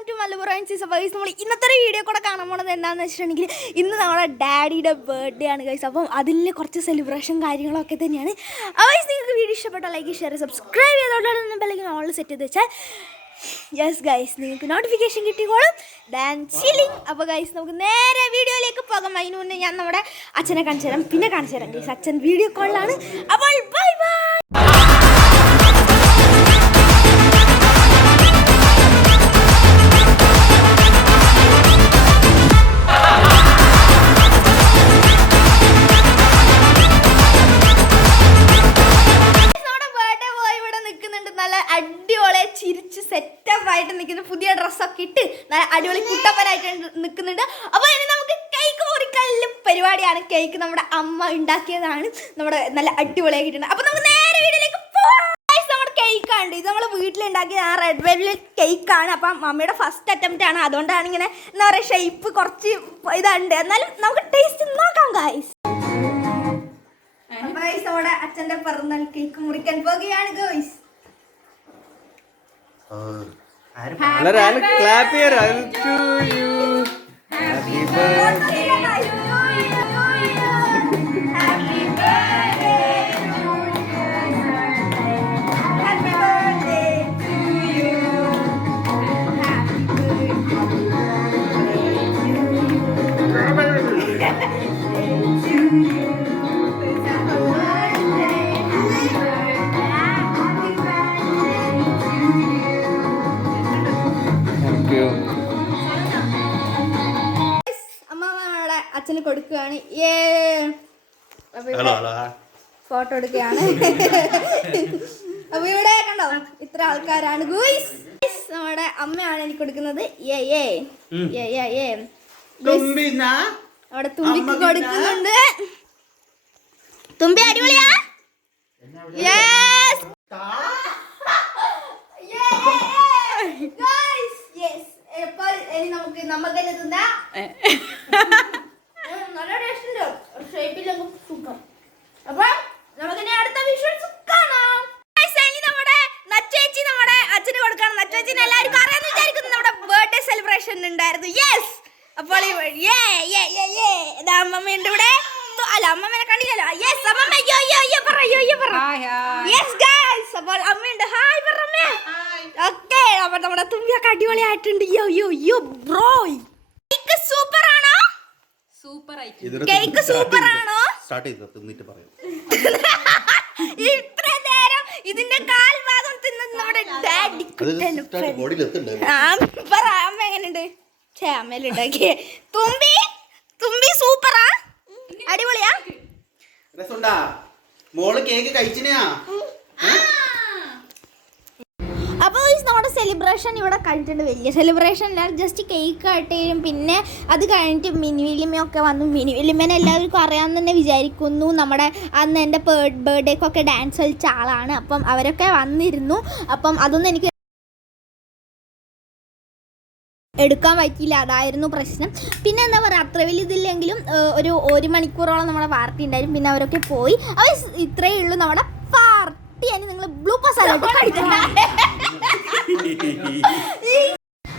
Welcome to Malappuram guys. നമ്മൾ ഇന്നത്തെ ഒരു വീഡിയോ കൂടെ കാണാൻ പോണത് എന്താണെന്ന് വെച്ചിട്ടുണ്ടെങ്കിൽ ഇന്ന് നമ്മുടെ ഡാഡിയുടെ ബർത്ത്ഡേ ആണ് ഗൈസ്. അപ്പം അതിൽ കുറച്ച് സെലിബ്രേഷൻ കാര്യങ്ങളൊക്കെ തന്നെയാണ്. അപ്പോൾ നിങ്ങൾക്ക് വീഡിയോ ഇഷ്ടപ്പെട്ടാൽ ലൈക്ക് ഷെയർ സബ്സ്ക്രൈബ് ചെയ്തോടെ ബെല്ലൈക്കൻ ഓൾ സെറ്റ് ചെയ്ത് വെച്ചാൽ യെസ് ഗൈസ് നിങ്ങൾക്ക് നോട്ടിഫിക്കേഷൻ കിട്ടിക്കോളും ദാൻ ചില്ലിങ്. അപ്പോൾ ഗൈസ് നമുക്ക് നേരെ വീഡിയോയിലേക്ക് പോകാം. അതിന് മുന്നേ ഞാൻ നമ്മുടെ അച്ഛനെ കാണിച്ചു തരാം, പിന്നെ കാണിച്ചു തരാം ഗൈസ്. അച്ഛൻ വീഡിയോ കോളിലാണ്. അപ്പോൾ ബൈ ബൈ. അടിപൊളി ചിരിച്ച് സെറ്റപ്പായിട്ട് നിൽക്കുന്ന പുതിയ ഡ്രസ്സൊക്കെ ഇട്ട് നല്ല അടിപൊളി കുട്ടപ്പനായിട്ട് നിൽക്കുന്നുണ്ട്. അപ്പോൾ ഇനി നമുക്ക് കേക്ക് മുറിക്കല്ല് പരിപാടിയാണ്. കേക്ക് നമ്മുടെ അമ്മ ഉണ്ടാക്കിയതാണ്. നമ്മുടെ നല്ല അടിപൊളിയാക്കിയിട്ടുണ്ട്. അപ്പോൾ നമുക്ക് നേരെ വീട്ടിലേക്ക് പോകാം. നമ്മുടെ കേക്കാണ് ഇത് നമ്മൾ വീട്ടിലുണ്ടാക്കിയ ആ റെഡ് വെൽവെറ്റ് കേക്കാണ്. അപ്പം മമ്മിയുടെ ഫസ്റ്റ് അറ്റംപ്റ്റ് ആണ്. അതുകൊണ്ടാണ് ഇങ്ങനെ എന്താ പറയുക ഷേപ്പ് കുറച്ച് ഇതുണ്ട്. എന്നാലും നമുക്ക് ടേസ്റ്റ് നോക്കാം ഗൈസ്. നമ്മുടെ അച്ഛൻ്റെ പിറന്നാൾ കേക്ക് മുറിക്കാൻ പോകുകയാണ് guys. clap here to you. Happy birthday to you. Happy birthday to you. Happy birthday to you. Happy അച്ഛന് കൊടുക്കുകയാണ്. ഫോട്ടോ എടുക്കുകയാണ്. അപ്പൊ ഇവിടെ കണ്ടോ ഇത്ര ആൾക്കാരാണ് ഗൂയ്സ്. നമ്മുടെ അമ്മയാണ് എനിക്ക് കൊടുക്കുന്നത്. അവിടെ തുമ്പിക്ക് കൊടുക്കുന്നുണ്ട്. തുമ്പി അടിപൊളിയാ. നമുക്ക് തന്നെ തിന്നാ. നല്ല ടേസ്റ്റ് ഉണ്ട്. ഷേപ്പിലൊക്കെ സൂപ്പർ. അപ്പൊ നമുക്കിനി അടുത്ത വിഷ്വൽസ് കാണാം. നമ്മുടെ നച്ചേച്ചി നമ്മുടെ അച്ഛന് കൊടുക്കണം. നച്ചേച്ചിനെ എല്ലാവർക്കും അറിയാന്ന് വിചാരിക്കുന്നു. നമ്മുടെ ബർത്ത്ഡേ സെലിബ്രേഷൻ ഉണ്ടായിരുന്നു. യെസ്. അപ്പോൾ അമ്മമ്മയുണ്ട് ഇവിടെ. അല്ല അമ്മമ്മനെ കണ്ടില്ലല്ലോ. യെസ് അമ്മമ്മ യെസ് ഗൈസ്. അപ്പോൾ അമ്മയുണ്ട്. ഹായ് പറമ്മേ. ഓക്കെ. അപ്പൊ നമ്മുടെ തുമ്പിയൊക്കെ അടിപൊളിയായിട്ടുണ്ട്. ബ്രോ കേക്ക് സൂപ്പർ ആണോ? കേക്ക് സൂപ്പർ ആണോ? ഇത്ര നേരം ഇതിന്റെ കാൽ ഭാഗം തിന്നത് നമ്മുടെ ഡാഡി. അമ്മ എങ്ങനെയുണ്ട്? അമ്മയിലുണ്ടാക്കിയേ. തുമ്പി സൂപ്പറാ. അടിപൊളിയാ. മോള് കേക്ക് കഴിച്ചിനാ. അപ്പോൾ നമ്മുടെ സെലിബ്രേഷൻ ഇവിടെ കഴിഞ്ഞിട്ടുണ്ട്. വലിയ സെലിബ്രേഷൻ അല്ല, ജസ്റ്റ് കേക്ക് കട്ട് ചെയ്യും. പിന്നെ അത് കഴിഞ്ഞിട്ട് മിനി വില്ലിമയൊക്കെ വന്നു. മിനി വില്ലിമേനെ എല്ലാവർക്കും അറിയാമെന്ന് തന്നെ വിചാരിക്കുന്നു. നമ്മുടെ അന്ന് എൻ്റെ ബർത്ത്ഡേക്കൊക്കെ ഡാൻസ് കളിച്ച ആളാണ്. അപ്പം അവരൊക്കെ വന്നിരുന്നു. അപ്പം അതൊന്നും എനിക്ക് എടുക്കാൻ പറ്റിയില്ല, അതായിരുന്നു പ്രശ്നം. പിന്നെ എന്താ പറയുക, അത്ര വലിയ ഇതില്ലെങ്കിലും ഒരു മണിക്കൂറോളം നമ്മുടെ പാർട്ടി ഉണ്ടായിരുന്നു. പിന്നെ അവരൊക്കെ പോയി. അപ്പോൾ ഇത്രയേ ഉള്ളൂ നമ്മുടെ പാർട്ടി. നിങ്ങൾ ബ്ലൂപ്പേഴ്സ്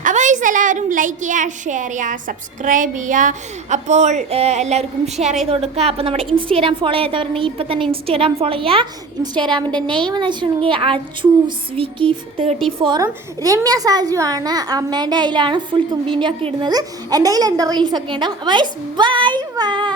അപ്പോൾ എല്ലാവരും ലൈക്ക് ചെയ്യുക, ഷെയർ ചെയ്യുക, സബ്സ്ക്രൈബ് ചെയ്യുക. അപ്പോൾ എല്ലാവർക്കും ഷെയർ ചെയ്ത് കൊടുക്കുക. അപ്പോൾ നമ്മുടെ ഇൻസ്റ്റാഗ്രാം ഫോളോ ചെയ്യാത്തവരുണ്ടെങ്കിൽ ഇപ്പോൾ തന്നെ ഇൻസ്റ്റാഗ്രാം ഫോളോ ചെയ്യുക. ഇൻസ്റ്റാഗ്രാമിൻ്റെ നെയിം എന്ന് വെച്ചിട്ടുണ്ടെങ്കിൽ ACHUZZ WICKEY 34 രമ്യ സാജു ആണ്. അമ്മേൻ്റെ കയ്യിലാണ് ഫുൾ തുമ്പീൻ്റെ ഒക്കെ ഇടുന്നത്. എൻ്റെ കയ്യിൽ എൻ്റെ റീൽസൊക്കെ ഉണ്ടാവും. Bye bye.